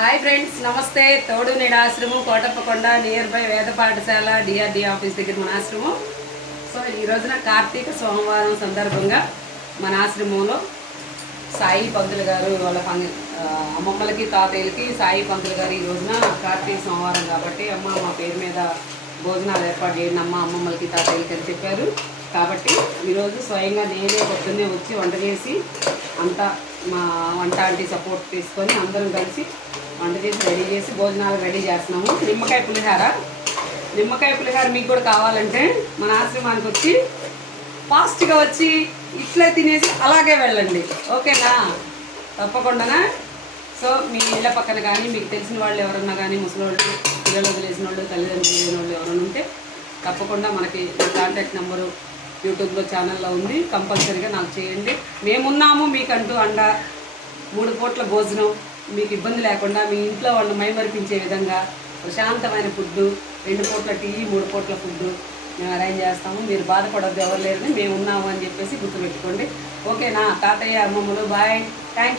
Hi friends, నమస్తే. తోడు నేడు ఆశ్రమం కోటప్పకొండ నియర్ బై వేద పాఠశాల డిఆర్డి ఆఫీస్ దగ్గర మన ఆశ్రమం. సో ఈ రోజున కార్తీక సోమవారం సందర్భంగా మన ఆశ్రమంలో సాయి పంతులు గారు వాళ్ళ అమ్మమ్మలకి తాతయ్యలకి సాయి పంతులు గారు ఈ రోజున కార్తీక సోమవారం కాబట్టి అమ్మ మా పేరు మీద భోజనాలు ఏర్పాటు చేయండి అమ్మ అమ్మమ్మలకి తాతయ్యలకి అని చెప్పారు. కాబట్టి ఈరోజు స్వయంగా నేనే పొద్దున్నే వచ్చి వంట చేసి అంతా మా వంట ఆంటీ సపోర్ట్ తీసుకొని అందరం కలిసి వంట చేసి రెడీ చేసి భోజనాలు రెడీ చేస్తున్నాము. నిమ్మకాయ పులిహార మీకు కూడా కావాలంటే మన ఆశ్రమానికి వచ్చి ఫాస్ట్గా వచ్చి ఇట్లా తినేసి అలాగే వెళ్ళండి, ఓకేనా? తప్పకుండా. సో మీ ఇళ్ళ పక్కన కానీ మీకు తెలిసిన వాళ్ళు ఎవరన్నా కానీ ముసలివాళ్ళు, పిల్లలు వదిలేసిన వాళ్ళు, తల్లిదండ్రులు లేని వాళ్ళు ఎవరైనా ఉంటే తప్పకుండా మనకి నా కాంటాక్ట్ నెంబరు యూట్యూబ్లో ఛానల్లో ఉంది, కంపల్సరీగా నాకు చేయండి. మేమున్నాము మీకంటూ అండ. 3 పూట్ల భోజనం మీకు ఇబ్బంది లేకుండా మీ ఇంట్లో వాళ్ళు మైమరిపించే విధంగా ప్రశాంతమైన ఫుడ్డు, 2 పూట్ల టీ, 3 పూట్ల ఫుడ్డు మేము అరేంజ్ చేస్తాము. మీరు బాధపడద్దు, ఎవరు లేరని మేము ఉన్నాము అని చెప్పేసి గుర్తుపెట్టుకోండి, ఓకేనా? తాతయ్య అమ్మమ్మలు బాయ్, థ్యాంక్ యూ.